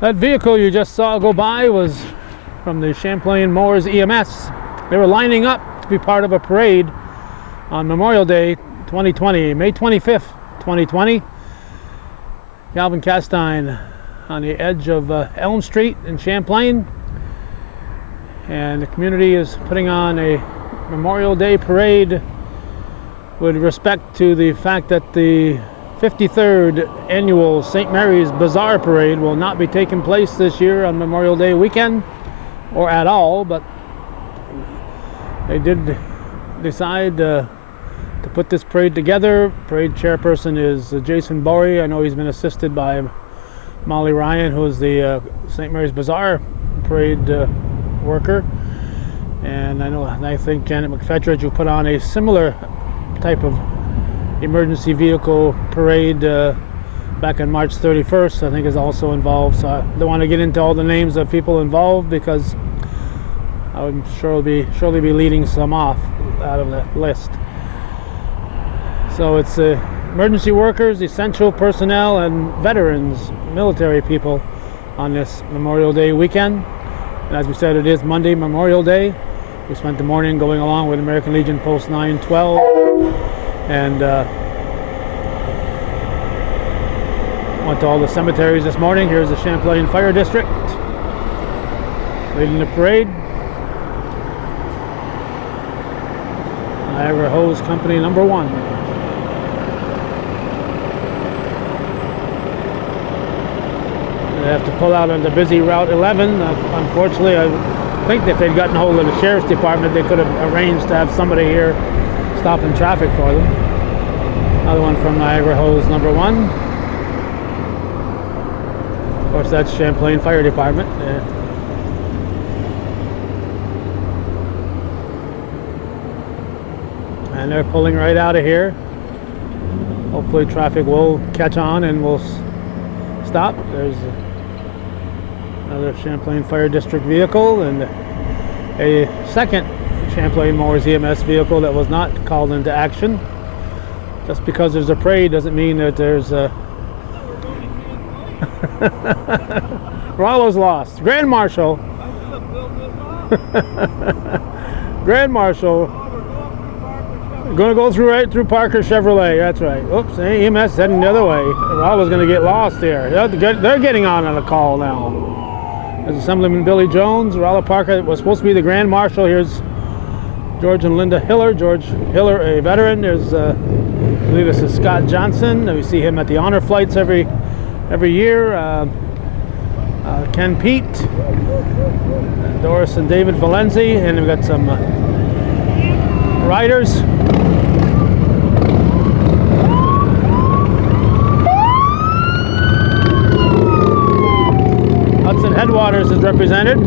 That vehicle you just saw go by was from the Champlain Mowers EMS. They were lining up to be part of a parade on Memorial Day 2020, May 25th, 2020. Calvin Castine on the edge of Elm Street in Champlain. And the community is putting on a Memorial Day parade with respect to the fact that the 53rd annual St. Mary's Bazaar Parade will not be taking place this year on Memorial Day weekend or at all, but they did decide to put this parade together. Parade chairperson is Jason Bory. I know he's been assisted by Molly Ryan, who is the St. Mary's Bazaar Parade worker, and I think Janet McFetridge, who put on a similar type of emergency vehicle parade back on March 31st, I think is also involved. So I don't want to get into all the names of people involved because I'm sure I'll surely be leading some off out of the list. So it's emergency workers, essential personnel, and veterans, military people on this Memorial Day weekend. And as we said, it is Monday, Memorial Day. We spent the morning going along with American Legion Post 912 and went to all the cemeteries this morning. Here's the Champlain Fire District leading the parade. Niagara Hose Company number 1. They have to pull out on the busy Route 11. Unfortunately, I think if they'd gotten hold of the Sheriff's Department, they could have arranged to have somebody here stopping traffic for them. Another one from Niagara Hose number 1. Of course, that's Champlain Fire Department. And they're pulling right out of here. Hopefully traffic will catch on and will stop. There's another Champlain Fire District vehicle and a second Champlain Mowers EMS vehicle that was not called into action. Just because there's a parade doesn't mean that there's a Rollo's lost. Grand Marshal. Grand Marshal. Going to go right through Parker Chevrolet. That's right. Oops, EMS heading the other way. Rollo's going to get lost here. They're getting on a call now. There's Assemblyman Billy Jones. Rollo Parker was supposed to be the Grand Marshal. Here's George and Linda Hiller. George Hiller, a veteran. There's, I believe this is Scott Johnson. We see him at the honor flights every year. Ken Pete, Doris and David Valenzi, and we've got some riders. Hudson Headwaters is represented.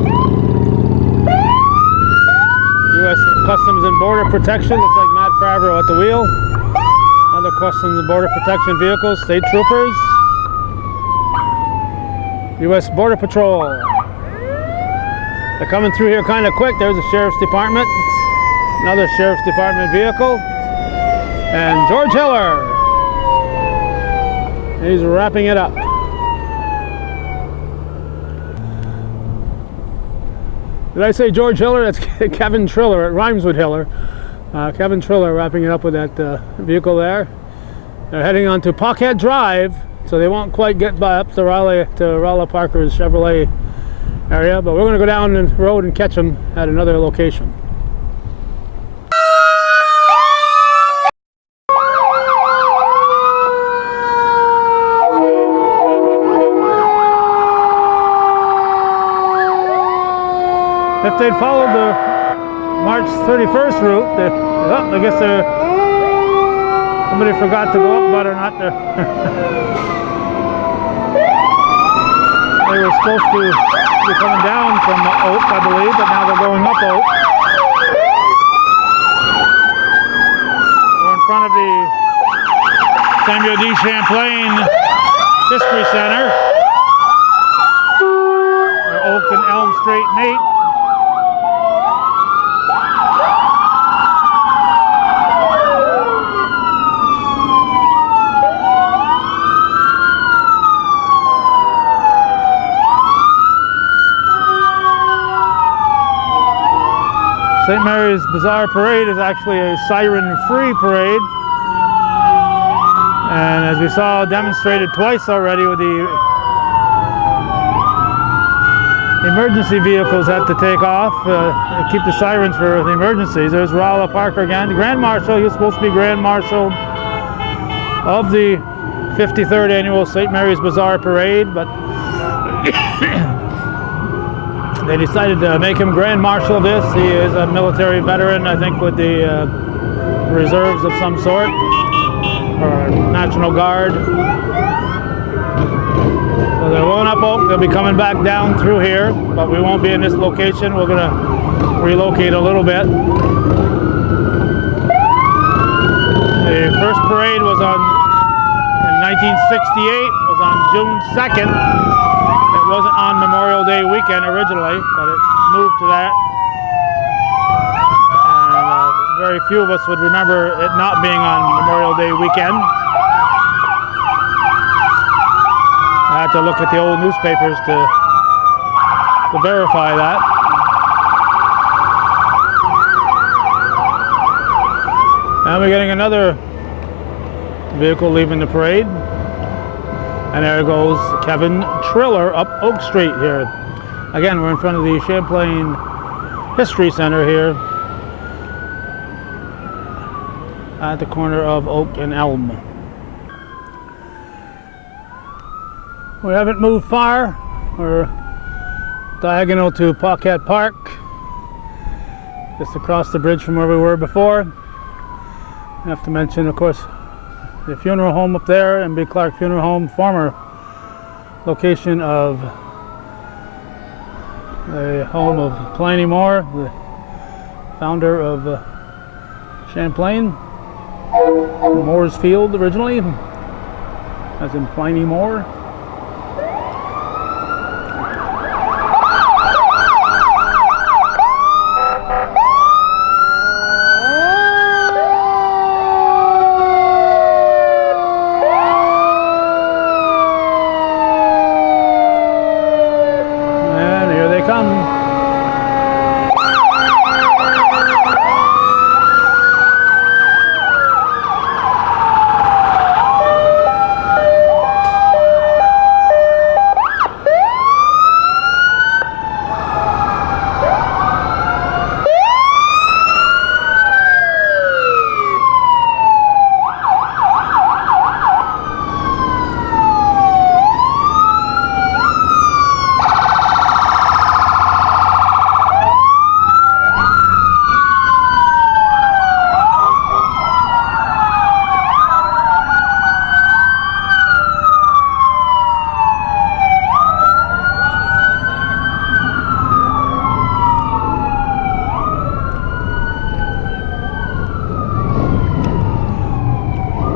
U.S. Customs and Border Protection, looks like Matt Favreau at the wheel. Other Customs and Border Protection vehicles, state troopers. U.S. Border Patrol. They're coming through here kind of quick. There's the Sheriff's Department. Another Sheriff's Department vehicle. And George Hiller. He's wrapping it up. Did I say George Hiller? That's Kevin Triller. It rhymes with Hiller. Kevin Triller wrapping it up with that vehicle there. They're heading on to Pocket Drive, so they won't quite get up to Rollo Parker's Chevrolet area, but we're going to go down the road and catch them at another location. If they'd followed the March 31st route, I guess somebody forgot to go up Butternut. They were supposed to be coming down from Oak, I believe, but now they're going up Oak. We're in front of the Samuel D. Champlain History Center, where Oak and Elm Street meet. St. Mary's Bazaar Parade is actually a siren-free parade. And as we saw demonstrated twice already, with the emergency vehicles had to take off, keep the sirens for the emergencies. There's Rala Parker again, the Grand Marshal. He was supposed to be Grand Marshal of the 53rd Annual St. Mary's Bazaar Parade, but they decided to make him Grand Marshal of this. He is a military veteran, I think, with the reserves of some sort, or National Guard. So they're going up Oak. They'll be coming back down through here, but we won't be in this location. We're going to relocate a little bit. The first parade was in 1968, was on June 2nd. It wasn't on Memorial Day weekend originally, but it moved to that. And very few of us would remember it not being on Memorial Day weekend. I had to look at the old newspapers to verify that. Now we're getting another vehicle leaving the parade. And there goes Kevin Triller up Oak Street here. Again, we're in front of the Champlain History Center here at the corner of Oak and Elm. We haven't moved far. We're diagonal to Paquette Park, just across the bridge from where we were before. I have to mention, of course, the funeral home up there, and B. Clark Funeral Home, former location of the home of Pliny Moore, the founder of Champlain. Moore's Field originally, as in Pliny Moore.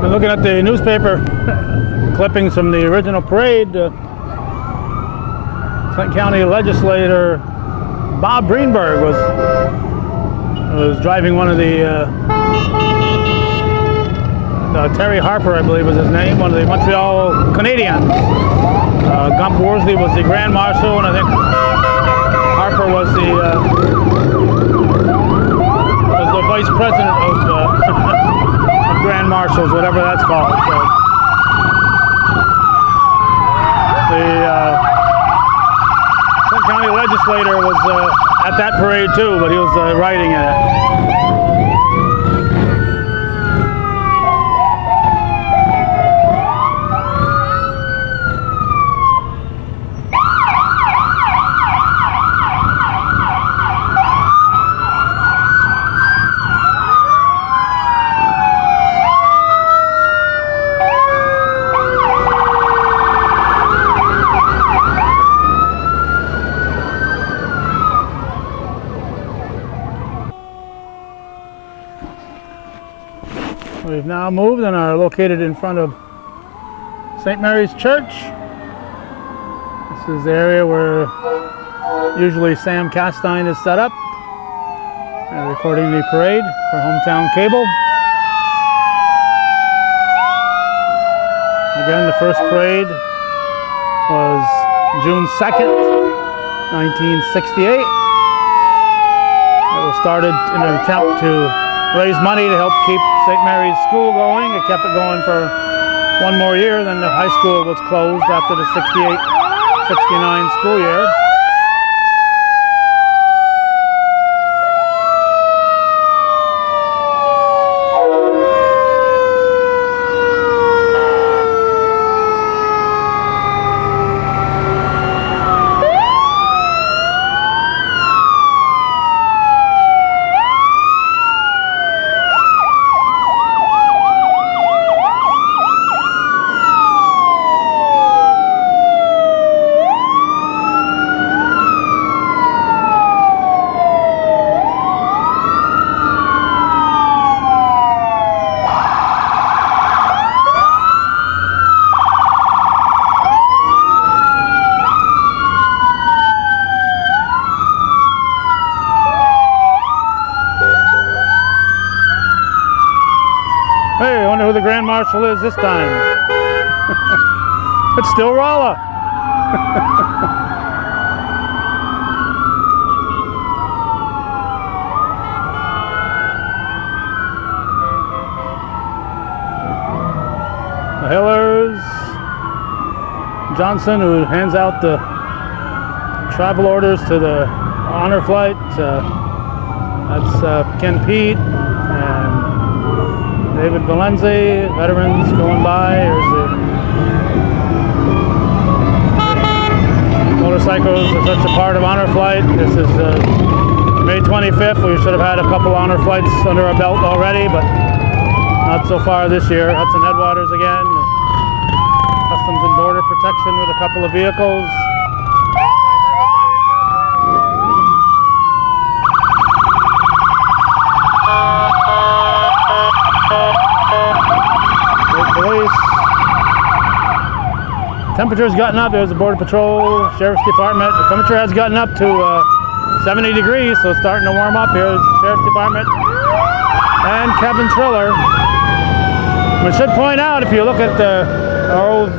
Looking at the newspaper clippings from the original parade, Clinton County legislator Bob Greenberg was driving one of the Terry Harper, I believe was his name, one of the Montreal Canadiens. Gump Worsley was the Grand Marshal, and I think Harper was the Vice President of Grand Marshals, whatever that's called. So the Clinton County legislator was at that parade too, but he was riding in it. We've now moved and are located in front of St. Mary's Church. This is the area where usually Sam Castine is set up, recording the parade for Hometown Cable. Again, the first parade was June 2nd, 1968. It was was started in an attempt to raise money to help keep St. Mary's School going. It kept it going for one more year, then the high school was closed after the 68-69 school year. Hey, I wonder who the Grand Marshal is this time. It's still Rolla. The Hillers. Johnson, who hands out the travel orders to the honor flight. That's Ken Pete and David Valenzi, veterans going by. Here's the motorcycles are such a part of honor flight. This is May 25th. We should have had a couple honor flights under our belt already, but not so far this year. Hudson Headwaters again. Customs and Border Protection with a couple of vehicles. Police. Temperature's gotten up. There's the Border Patrol, Sheriff's Department. The temperature has gotten up to 70 degrees, so it's starting to warm up. Here's the Sheriff's Department and Kevin Triller. We should point out, if you look at our old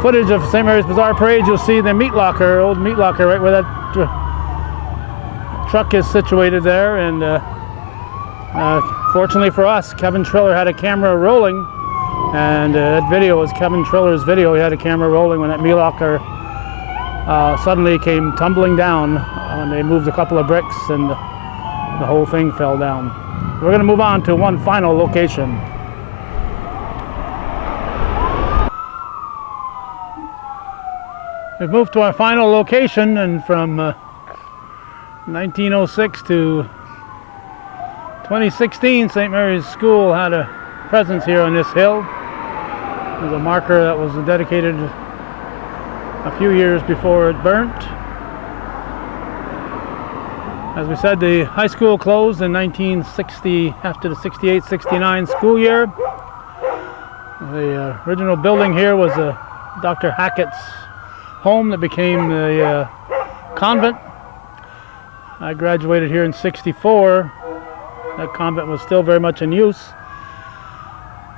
footage of St. Mary's Bazaar Parade, you'll see the meat locker, old meat locker, right where that truck is situated there. And fortunately for us, Kevin Triller had a camera rolling. And that video was Kevin Triller's video. He had a camera rolling when that meat locker suddenly came tumbling down. And they moved a couple of bricks and the whole thing fell down. We're going to move on to one final location. We've moved to our final location, and from 1906 to 2016, St. Mary's School had a presence here on this hill. There's a marker that was dedicated a few years before it burnt. As we said, the high school closed in 1960 after the 68-69 school year. The original building here was Dr. Hackett's home that became the convent. I graduated here in '64. That convent was still very much in use.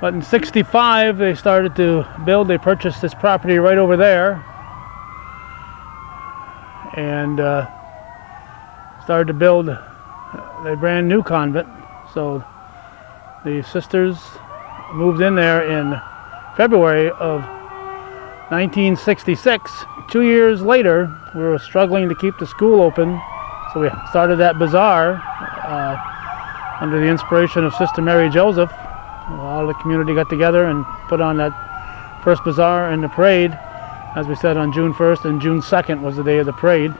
But in '65 they started to build. They purchased this property right over there and started to build a brand new convent. So the sisters moved in there in February of 1966. 2 years later, we were struggling to keep the school open, so we started that bazaar under the inspiration of Sister Mary Joseph. All of the community got together and put on that first bazaar and the parade, as we said, on June 1st, and June 2nd was the day of the parade.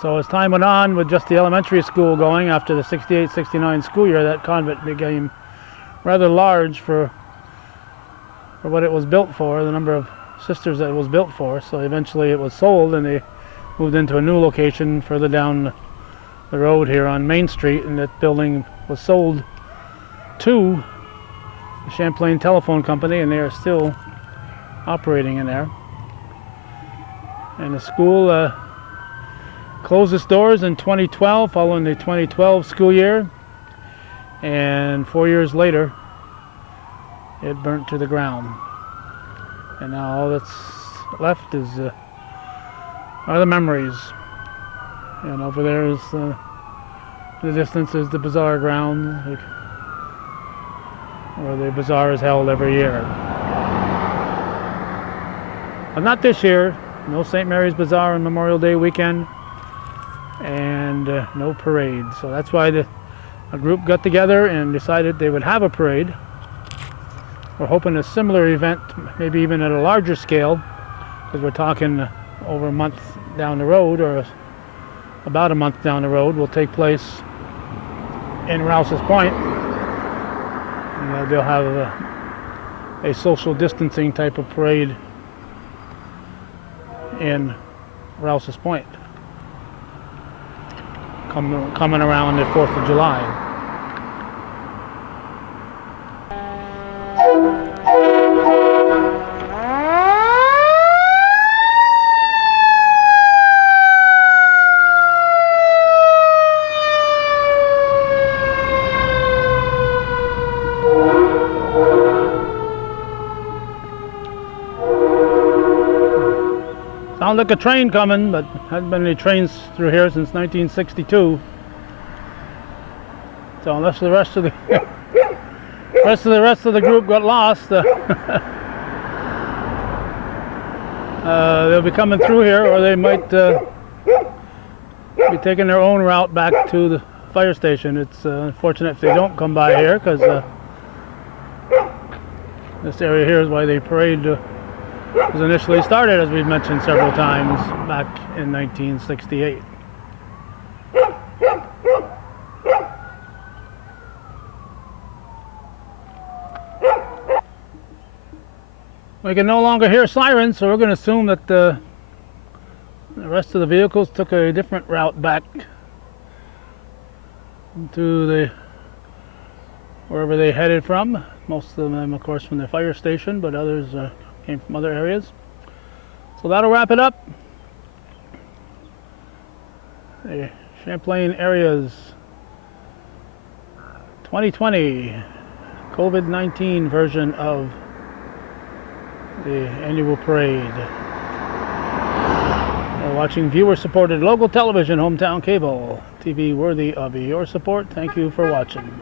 So as time went on, with just the elementary school going after the 68-69 school year, that convent became rather large for what it was built for, the number of sisters that it was built for. So eventually it was sold and they moved into a new location further down the road here on Main Street, and that building was sold to the Champlain Telephone Company, and they are still operating in there. And the school closed its doors in 2012 following the 2012 school year, and 4 years later it burnt to the ground. And now all that's left is are the memories. And over there is in the distance is the bazaar ground, where the bazaar is held every year. But not this year. No St. Mary's Bazaar on Memorial Day weekend, and no parade. So that's why a group got together and decided they would have a parade. We're hoping a similar event, maybe even at a larger scale, because we're talking over a month down the road, or about a month down the road, will take place in Rouse's Point. And they'll have a social distancing type of parade in Rouse's Point coming around the 4th of July. Sounds like a train coming, but hasn't been any trains through here since 1962. So unless the rest of the rest of the group got lost, they'll be coming through here, or they might be taking their own route back to the fire station. It's unfortunate if they don't come by here, because this area here is why the parade was initially started, as we've mentioned several times, back in 1968. We can no longer hear sirens, so we're going to assume that the rest of the vehicles took a different route back to wherever they headed from. Most of them, of course, from the fire station, but others came from other areas. So that'll wrap it up. The Champlain area's 2020 COVID-19 version of the annual parade. We're watching viewer-supported local television, hometown cable, TV worthy of your support. Thank you for watching.